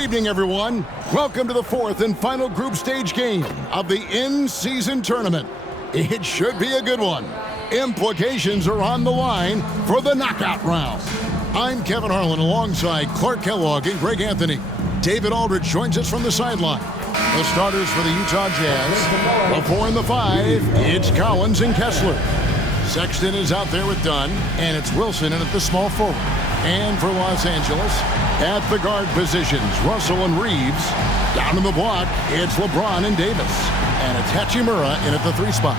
evening, everyone. Welcome to the fourth and final group stage game of the in-season tournament. It should be a good one. Implications are on the line for the knockout round. I'm Kevin Harlan alongside Clark Kellogg and Greg Anthony. David Aldridge joins us from the sideline. The starters for the Utah Jazz. The 4 and the 5, it's Collins and Kessler. Sexton is out there with Dunn, and it's Wilson in at the small forward. And for Los Angeles, at the guard positions, Russell and Reeves. Down in the block, it's LeBron and Davis. And it's Hachimura in at the 3 spot.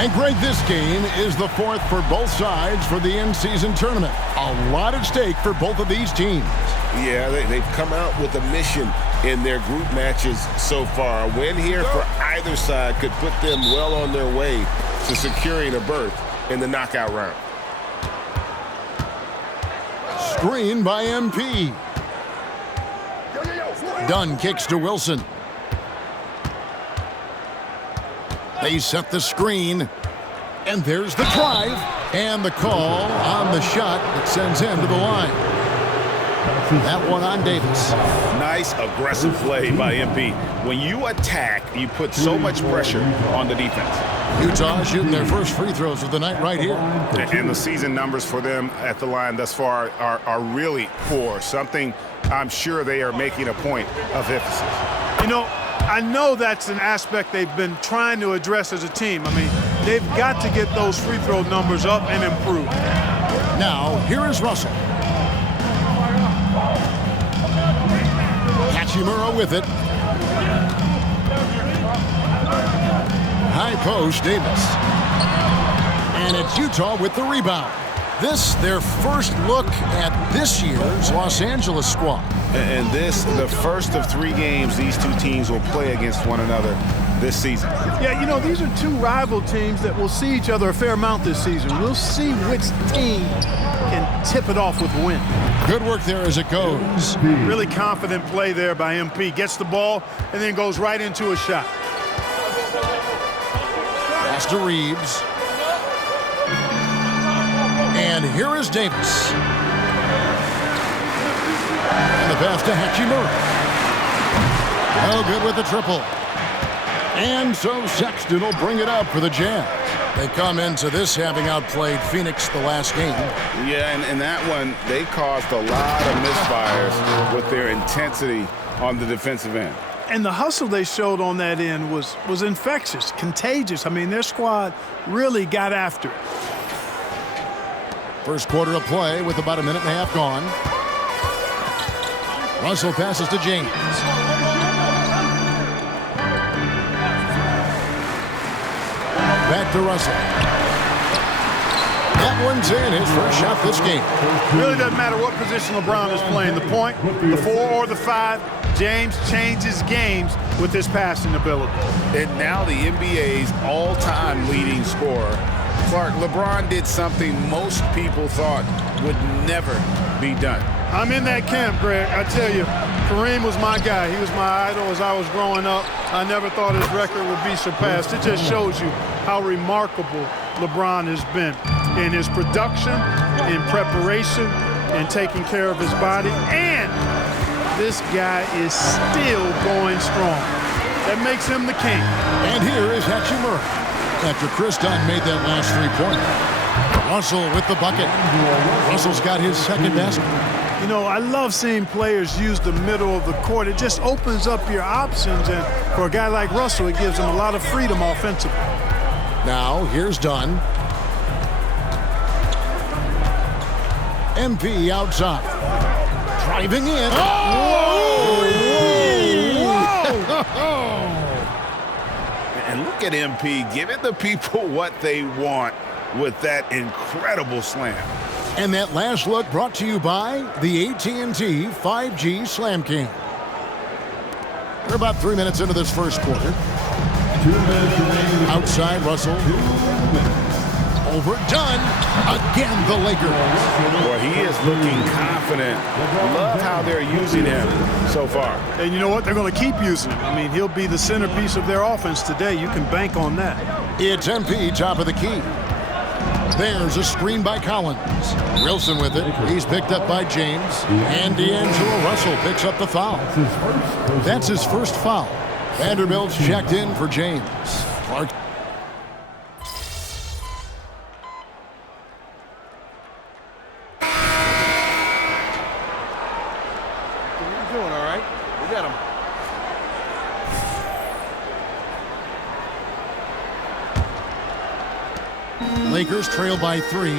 And Greg, this game is the fourth for both sides for the in-season tournament. A lot at stake for both of these teams. Yeah, they've come out with a mission in their group matches so far. A win here for either side could put them well on their way to securing a berth in the knockout round. Screen by MP. Dunn kicks to Wilson. They set the screen, and there's the drive, and the call on the shot that sends him to the line. That one on Davis. Nice aggressive play by MP. When you attack, you put so much pressure on the defense. Utah shooting their first free throws of the night right here. And the season numbers for them at the line thus far are really poor. Something I'm sure they are making a point of emphasis. You know, I know that's an aspect they've been trying to address as a team. I mean, they've got to get those free throw numbers up and improve. Now, here is Russell. Hachimura with it. High post, Davis. And it's Utah with the rebound. This, their first look at this year's Los Angeles squad. And this, the first of 3 games these two teams will play against one another this season. Yeah, you know, these are 2 rival teams that will see each other a fair amount this season. We'll see which team can tip it off with a win. Good work there as it goes. Really confident play there by MP. Gets the ball and then goes right into a shot. Pass to Reeves. And here is Davis. And the pass to Hachimura. Oh, good with the triple. And so Sexton will bring it up for the Jazz. They come into this having outplayed Phoenix the last game. Yeah, and that one, they caused a lot of misfires with their intensity on the defensive end. And the hustle they showed on that end was infectious, contagious. I mean, their squad really got after it. First quarter of play with about a minute and a half gone. Russell passes to James. Back to Russell. That one's in, his first shot this game. Really doesn't matter what position LeBron is playing. The point, the 4 or the 5, James changes games with his passing ability. And now the NBA's all-time leading scorer. Clark, LeBron did something most people thought would never be done. I'm in that camp, Greg. I tell you, Kareem was my guy. He was my idol as I was growing up. I never thought his record would be surpassed. It just shows you how remarkable LeBron has been in his production, in preparation, and taking care of his body. And this guy is still going strong. That makes him the king. And here is Hachimura. After Chris Dunn made that last 3-pointer. Russell with the bucket. Russell's got his second basket. You know, I love seeing players use the middle of the court. It just opens up your options, and for a guy like Russell, it gives him a lot of freedom offensively. Now, here's Dunn. MP outside. Driving in. Oh! Whoa! And look at MP giving the people what they want with that incredible slam. And that last look brought to you by the AT&T 5G Slam Cam. We're about 3 minutes into this first quarter. Outside, Russell. Over, Dunn. Again, the Lakers. Boy, he is looking confident. Love how they're using him so far. And you know what? They're going to keep using him. I mean, he'll be the centerpiece of their offense today. You can bank on that. It's MP, top of the key. There's a screen by Collins. Wilson with it. He's picked up by James. And D'Angelo Russell picks up the foul. That's his first foul. Vanderbilt's checked in for James. Clark. Doing all right. We got him. Lakers trail by 3.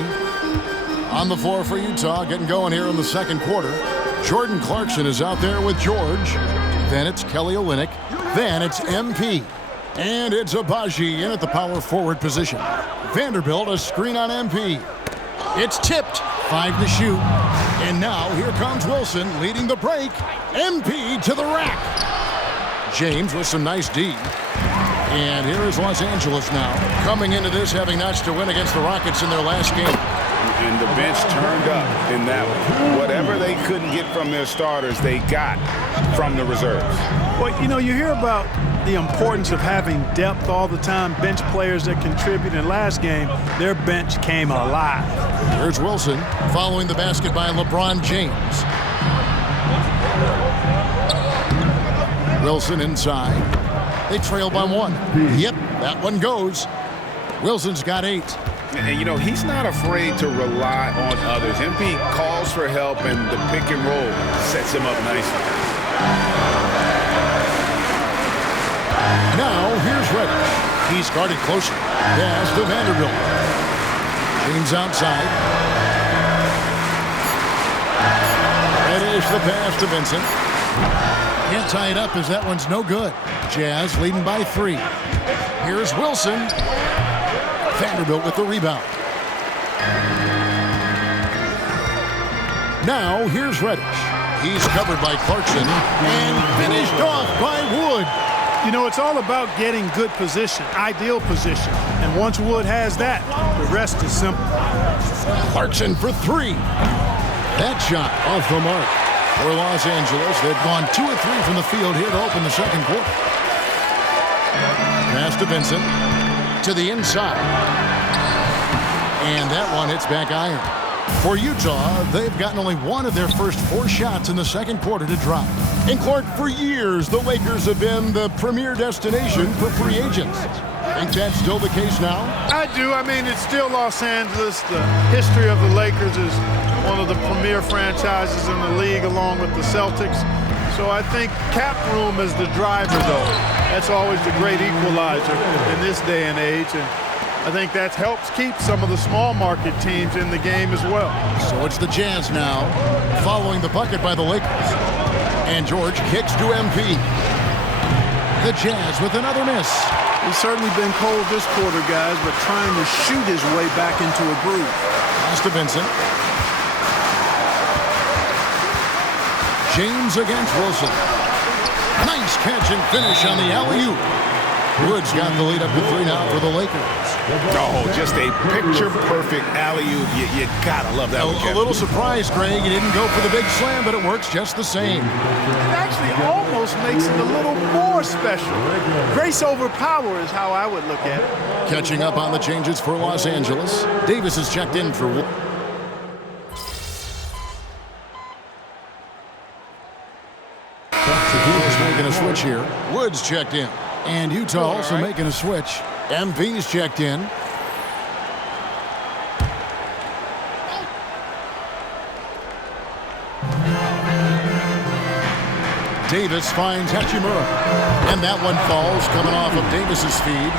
On the floor for Utah, getting going here in the second quarter. Jordan Clarkson is out there with George. Then it's Kelly Olynyk. Then it's MP. And it's Abaji in at the power forward position. Vanderbilt a screen on MP. It's tipped. 5 to shoot. And now here comes Wilson leading the break. MP to the rack. James with some nice D. And here is Los Angeles now, coming into this having notched a win against the Rockets in their last game. And the bench turned up in that one. Whatever they couldn't get from their starters, they got from the reserves. Well, you know, you hear about the importance of having depth all the time, bench players that contribute. In last game, their bench came alive. Here's Wilson following the basket by LeBron James. Wilson inside. They trail by 1. Yep, that one goes. Wilson's got 8. And, you know, he's not afraid to rely on others. MP calls for help, and the pick and roll sets him up nicely. Now, here's Reddish. He's guarded closer. Pass to Vanderbilt. James outside. Reddish the pass to Vincent. Can't tie it up as that one's no good. Jazz leading by 3. Here's Wilson. Vanderbilt with the rebound. Now here's Reddish. He's covered by Clarkson and finished off by Wood. You know, it's all about getting good position, ideal position. And once Wood has that, the rest is simple. Clarkson for 3. That shot off the mark. For Los Angeles, they've gone 2 of 3 from the field here to open the second quarter. Pass to Vincent. To the inside. And that one hits back iron. For Utah, they've gotten only 1 of their first 4 shots in the second quarter to drop. And Clark, for years, the Lakers have been the premier destination for free agents. Think that's still the case now? I do. I mean, it's still Los Angeles. The history of the Lakers is one of the premier franchises in the league, along with the Celtics. So I think cap room is the driver, though. That's always the great equalizer in this day and age. And I think that helps keep some of the small market teams in the game as well. So it's the Jazz now, following the bucket by the Lakers. And George kicks to MP. The Jazz with another miss. He's certainly been cold this quarter, guys, but trying to shoot his way back into a groove. Pass to Vincent. James against Wilson. Nice catch and finish on the alley-oop. Woods got the lead up to 3 now for the Lakers. Oh, just a picture-perfect alley-oop. You gotta love that one, A little surprised, Greg. He didn't go for the big slam, but it works just the same. It actually almost makes it a little more special. Grace over power is how I would look at it. Catching up on the changes for Los Angeles. Davis is checked in for Wood. He's making a switch here. Woods checked in. And Utah also making a switch. MP's checked in. Davis finds Hachimura. And that one falls coming off of Davis's feed.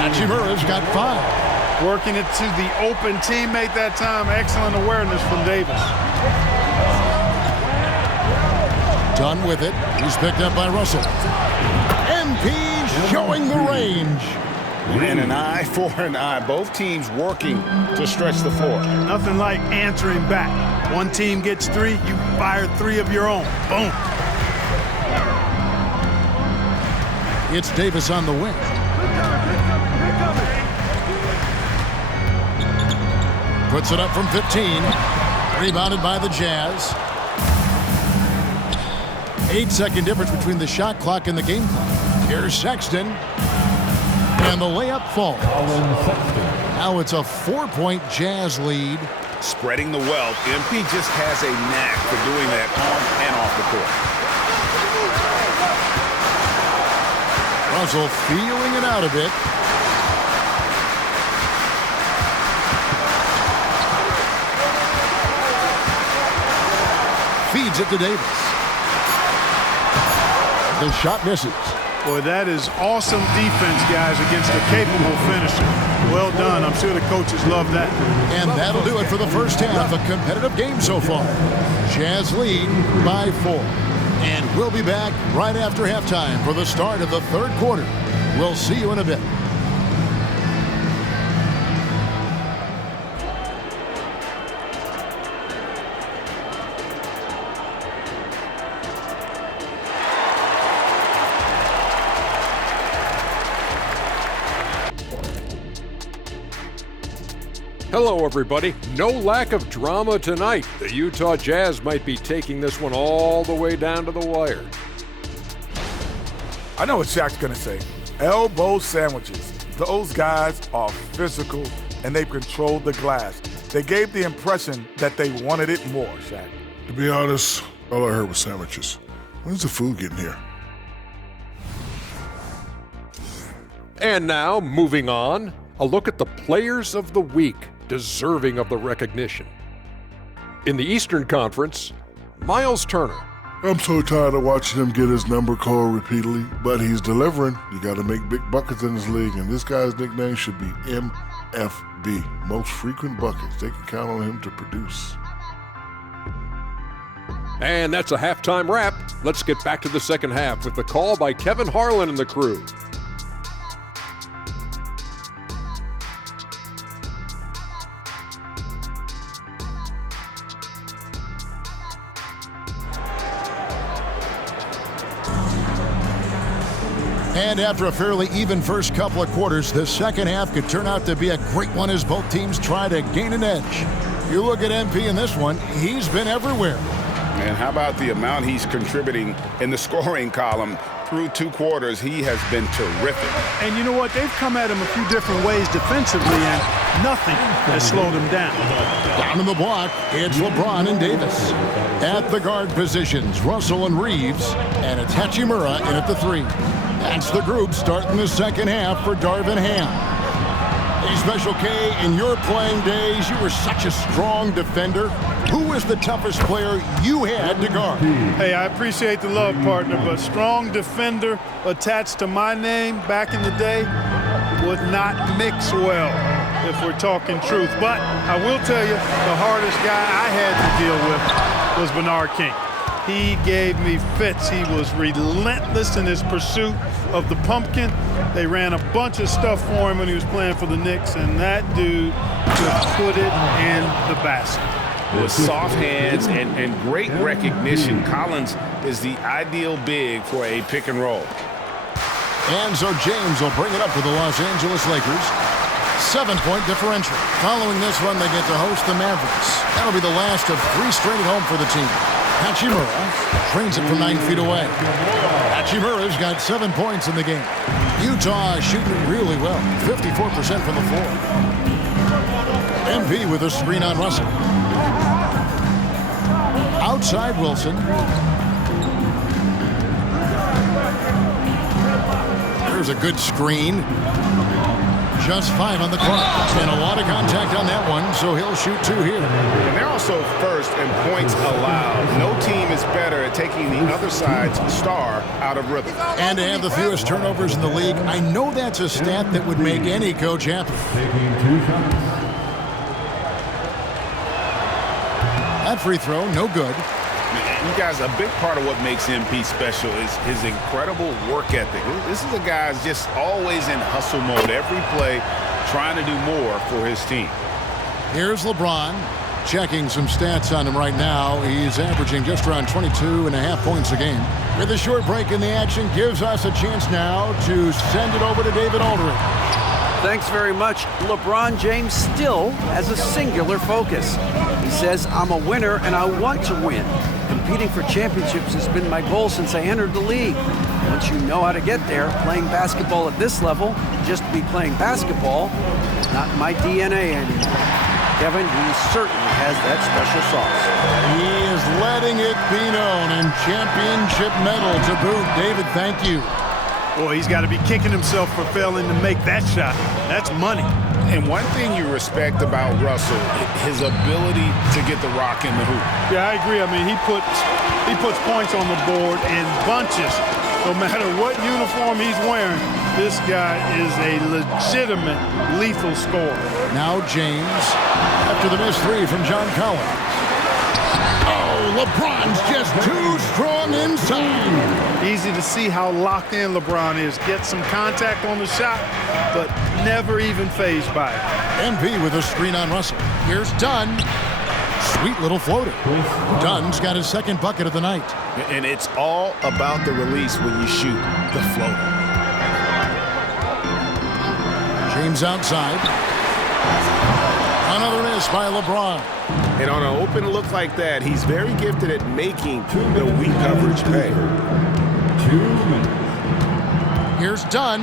Hachimura's got 5. Working it to the open teammate that time. Excellent awareness from Davis. Done with it. He's picked up by Russell. MP showing the range. And an eye for an eye. Both teams working to stretch the floor. Nothing like answering back. One team gets 3, you fire 3 of your own. Boom. It's Davis on the wing. Puts it up from 15. Rebounded by the Jazz. 8-second difference between the shot clock and the game clock. Here's Sexton. And the layup falls. Now it's a 4-point Jazz lead. Spreading the wealth, MP just has a knack for doing that on and off the court. Russell feeling it out a bit. Feeds it to Davis. The shot misses. Boy, that is awesome defense, guys, against a capable finisher. Well done. I'm sure the coaches love that. And that'll do it for the first half. A competitive game so far. Jazz lead by 4. And we'll be back right after halftime for the start of the third quarter. We'll see you in a bit. Hello, everybody. No lack of drama tonight. The Utah Jazz might be taking this one all the way down to the wire. I know what Shaq's going to say. Elbow sandwiches. Those guys are physical, and they've controlled the glass. They gave the impression that they wanted it more, Shaq. To be honest, all I heard was sandwiches. When's the food getting here? And now, moving on, a look at the players of the week deserving of the recognition. In the Eastern Conference, Miles Turner. I'm so tired of watching him get his number called repeatedly, but he's delivering. You got to make big buckets in this league, and this guy's nickname should be MFB, most frequent buckets. They can count on him to produce. And that's a halftime wrap. Let's get back to the second half with the call by Kevin Harlan and the crew. And after a fairly even first couple of quarters, the second half could turn out to be a great one as both teams try to gain an edge. You look at MP in this one, he's been everywhere. And how about the amount he's contributing in the scoring column? Through 2 quarters, he has been terrific. And you know what? They've come at him a few different ways defensively, and nothing has slowed him down. Down in the block, it's LeBron and Davis. At the guard positions, Russell and Reeves, and it's Hachimura in at the 3. That's the group starting the second half for Darvin Ham. Hey, Special K, in your playing days, you were such a strong defender. Who was the toughest player you had to guard? Hey, I appreciate the love, partner, but strong defender attached to my name back in the day would not mix well, if we're talking truth. But I will tell you, the hardest guy I had to deal with was Bernard King. He gave me fits. He was relentless in his pursuit of the pumpkin. They ran a bunch of stuff for him when he was playing for the Knicks, and that dude could put it in the basket. With soft hands and great recognition, Collins is the ideal big for a pick and roll. And so James will bring it up for the Los Angeles Lakers. 7-point differential. Following this one, they get to host the Mavericks. That'll be the last of 3 straight at home for the team. Hachimura trains it from 9 feet away. Hachimura's got 7 points in the game. Utah shooting it really well, 54% from the floor. MP with a screen on Russell. Outside Wilson. There's a good screen. Just 5 on the clock. And a lot of contact on that one, so he'll shoot 2 here. And they're also first in points allowed. No team is better at taking the other side's star out of rhythm. And to have the fewest turnovers in the league, I know that's a stat that would make any coach happy. That free throw, no good. You guys, a big part of what makes MP special is his incredible work ethic. This is a guy who's just always in hustle mode, every play, trying to do more for his team. Here's LeBron, checking some stats on him right now. He's averaging just around 22.5 points a game. With a short break in the action, gives us a chance now to send it over to David Aldridge. Thanks very much. LeBron James still has a singular focus. He says, I'm a winner and I want to win. Competing for championships has been my goal since I entered the league. Once you know how to get there, playing basketball at this level, just to be playing basketball, Not in my DNA anymore. Kevin, he certainly has that special sauce. He is letting it be known, and championship medal to boot. David, thank you. Boy, he's got to be kicking himself for failing to make that shot. That's money. And one thing you respect about Russell, his ability to get the rock in the hoop. Yeah, I agree. I mean, he puts points on the board in bunches. No matter what uniform he's wearing, this guy is a legitimate lethal scorer. Now James, after the missed three from John Collins. Oh, LeBron's just too strong inside. Easy to see how locked in LeBron is. Gets some contact on the shot, but never even fazed by it. MP with a screen on Russell. Here's Dunn. Sweet little floater. Dunn's got his second bucket of the night. And it's all about the release when you shoot the floater. James outside. Another miss by LeBron. And on an open look like that, he's very gifted at making the weak coverage pay. 2 minutes. Here's Dunn.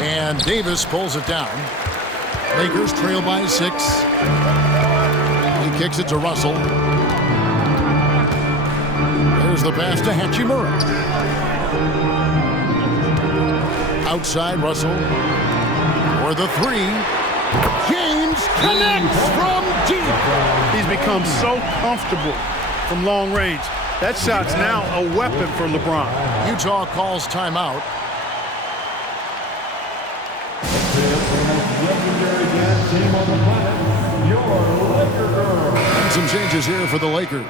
And Davis pulls it down. Lakers trail by 6. He kicks it to Russell. There's the pass to Hachimura. Outside Russell. For the three. James connects from deep. He's become so comfortable from long range. That shot's now a weapon for LeBron. Utah calls timeout. And some changes here for the Lakers.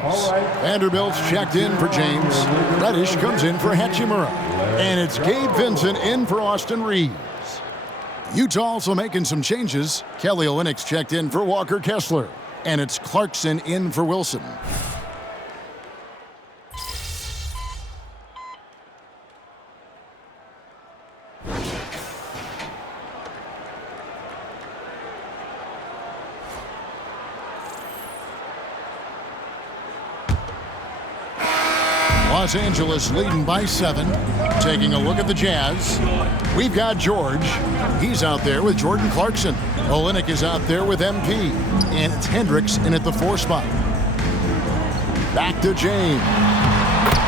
Vanderbilt's checked in for James. Reddish comes in for Hachimura. And it's Gabe Vincent in for Austin Reeves. Utah also making some changes. Kelly Olynyk's checked in for Walker Kessler. And it's Clarkson in for Wilson. Los Angeles leading by 7. Taking a look at the Jazz. We've got George. He's out there with Jordan Clarkson. Olynyk is out there with MP. And it's Hendricks in at the 4 spot. Back to James.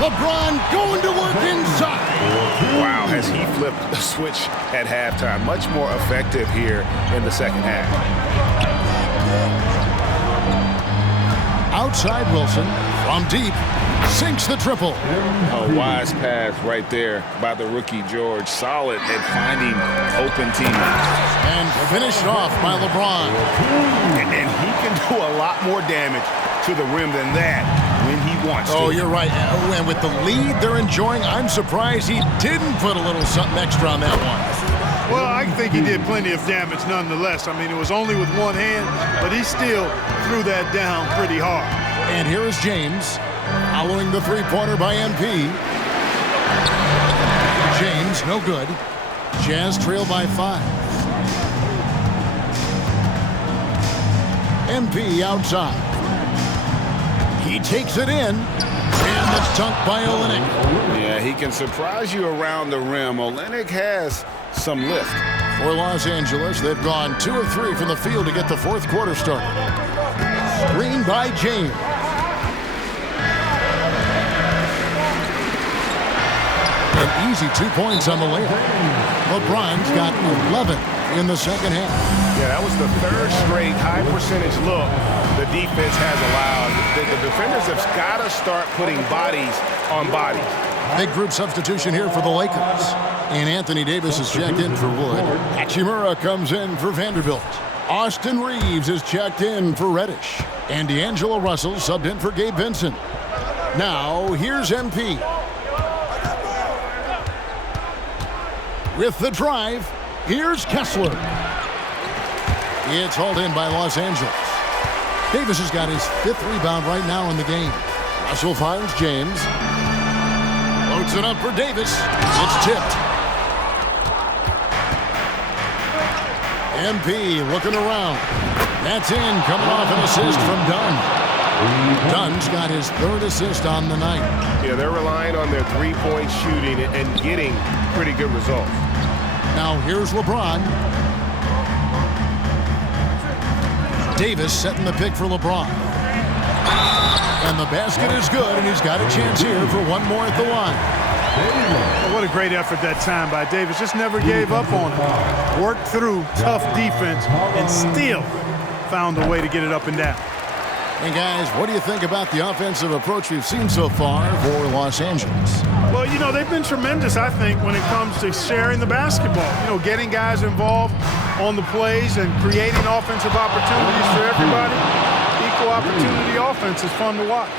LeBron going to work inside. Wow, has he flipped the switch at halftime. Much more effective here in the second half. Outside Wilson from deep. Sinks the triple. A wise pass right there by the rookie George. Solid at finding open teammates. And finished off by LeBron. And he can do a lot more damage to the rim than that when he wants to. Oh, you're right. And with the lead they're enjoying, I'm surprised he didn't put a little something extra on that one. Well, I think he did plenty of damage nonetheless. I mean, it was only with one hand, but he still threw that down pretty hard. And here is James. Following the three-pointer by MP. James, no good. Jazz trail by 5. MP outside. He takes it in. And the dunk by Olynyk. Yeah, he can surprise you around the rim. Olynyk has some lift. For Los Angeles, they've gone 2 of 3 from the field to get the fourth quarter started. Screen by James. An easy 2 points on the layup. LeBron's got 11 in the second half. Yeah, that was the 3rd straight high percentage look the defense has allowed. The defenders have got to start putting bodies on bodies. Big group substitution here for the Lakers. And Anthony Davis is checked in for Wood. Hachimura comes in for Vanderbilt. Austin Reeves is checked in for Reddish. And D'Angelo Russell subbed in for Gabe Vincent. Now, here's MP. With the drive, here's Kessler. It's hauled in by Los Angeles. Davis has got his 5th rebound right now in the game. Russell finds James. Loads it up for Davis. It's tipped. MP looking around. That's in, coming off an assist from Dunn. Dunn's got his 3rd assist on the night. Yeah, they're relying on their three-point shooting and getting pretty good results. Now here's LeBron. Davis setting the pick for LeBron. And the basket is good, and he's got a chance here for one more at the line. What a great effort that time by Davis. Just never gave up on him. Worked through tough defense and still found a way to get it up and down. And guys, what do you think about the offensive approach we've seen so far for Los Angeles? Well, you know, they've been tremendous, I think, when it comes to sharing the basketball. You know, getting guys involved on the plays and creating offensive opportunities for everybody. Equal opportunity offense is fun to watch.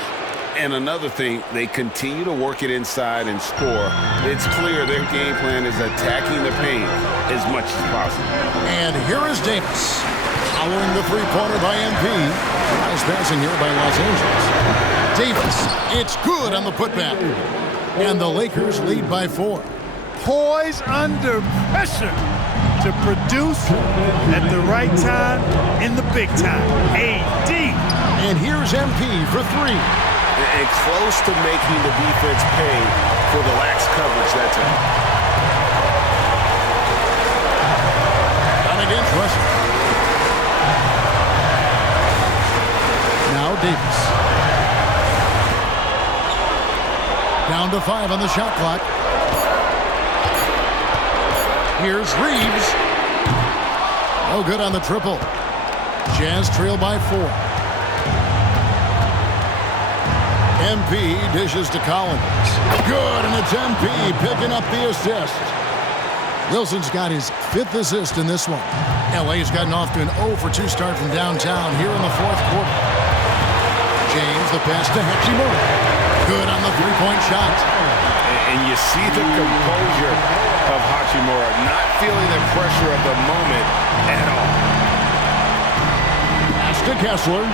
And another thing, they continue to work it inside and score. It's clear their game plan is attacking the paint as much as possible. And here is Davis. Following the three-pointer by MP. Nice passing here by Los Angeles. Davis, it's good on the putback. And the Lakers lead by 4. Poise under pressure to produce at the right time in the big time. AD. And here's MP for 3. And close to making the defense pay for the lax coverage that time. Down against Russell. Now Davis. Down to 5 on the shot clock. Here's Reeves. No good on the triple. Jazz trail by 4. MP dishes to Collins. Good, and it's MP picking up the assist. Wilson's got his 5th assist in this one. LA's gotten off to an 0 for 2 start from downtown here in the 4th quarter. James, the pass to Hachimura. Good on the three-point shot. And you see the composure of Hachimura, not feeling the pressure of the moment at all. Pass to Kessler.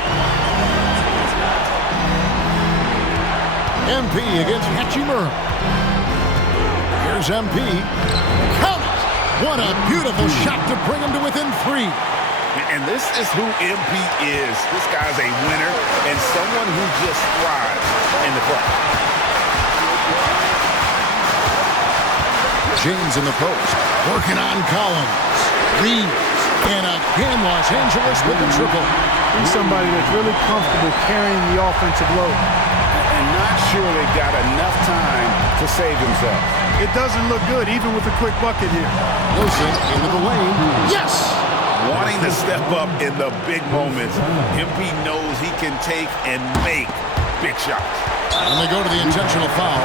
MP against Hachimura. Here's MP. Count it! What a beautiful shot to bring him to within 3. And this is who MP is. This guy's a winner and someone who just thrives in the clutch. James in the post. Working on Collins. Reeves. And again, Los Angeles with the triple. He's somebody that's really comfortable carrying the offensive load. And not sure they've got enough time to save themselves. It doesn't look good, even with a quick bucket here. Wilson into the lane. Yes! Wanting to step up in the big moments, MP knows he can take and make big shots. And they go to the intentional foul.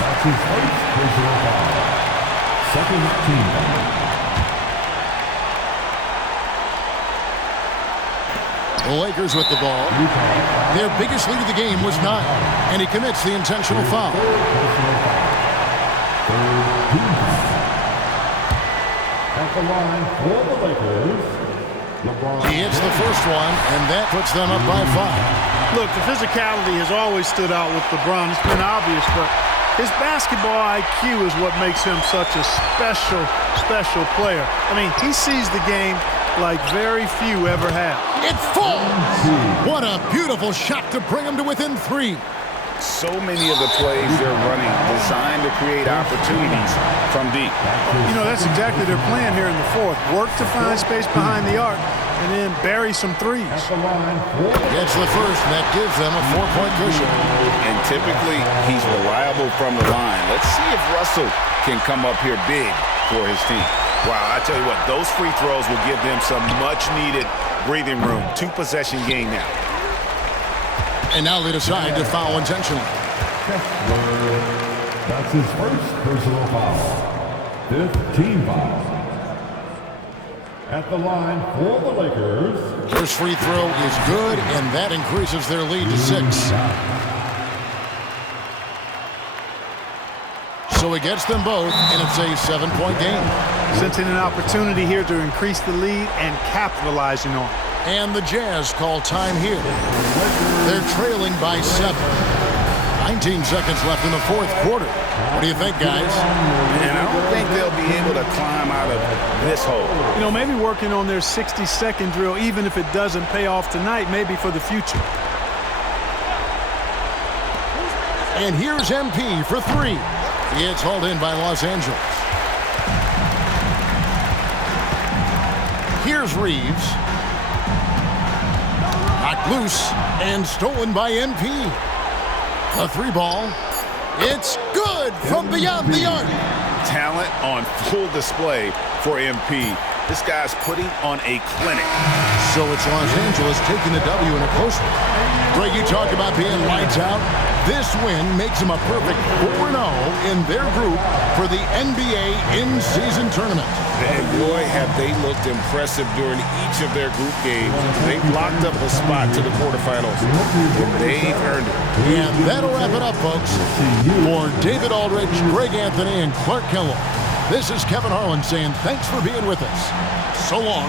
That's his first personal foul. Second team. The Lakers with the ball. Their biggest lead of the game was 9, and he commits the intentional foul. At the line for the Lakers, LeBron. He hits the first one, and that puts them up by 5. Look, the physicality has always stood out with LeBron. It's been obvious, but his basketball IQ is what makes him such a special player. I mean, he sees the game like very few ever have. It falls! What a beautiful shot to bring him to within 3. So many of the plays they're running designed to create opportunities from deep. You know, that's exactly their plan here in the 4th. Work to find space behind the arc and then bury some threes. Gets the first, and that gives them a 4-point cushion. And typically, he's reliable from the line. Let's see if Russell can come up here big for his team. Wow, I tell you what, those free throws will give them some much-needed breathing room. 2-possession game now. And now they decide to foul intentionally. That's his first personal foul. 5th team foul. At the line for the Lakers. First free throw is good, and that increases their lead to 6. So he gets them both, and it's a 7-point game. Sensing an opportunity here to increase the lead and capitalizing on it. And the Jazz call time here. They're trailing by 7. 19 seconds left in the 4th quarter. What do you think, guys? And I don't think they'll be able to climb out of this hole. You know, maybe working on their 60-second drill, even if it doesn't pay off tonight, maybe for the future. And here's MP for 3. It's hauled in by Los Angeles. Here's Reeves. Knocked loose and stolen by MP. The 3-ball. It's good from beyond the arc. Talent on full display for MP. This guy's putting on a clinic. So it's Los Angeles taking the W in a close one. Greg, you talk about being lights out. This win makes them a perfect 4-0 in their group for the NBA in-season tournament. And boy, have they looked impressive during each of their group games. They've locked up a spot to the quarterfinals, and they've earned it. And that'll wrap it up, folks. For David Aldridge, Greg Anthony, and Clark Kellogg, this is Kevin Harlan saying thanks for being with us. So long.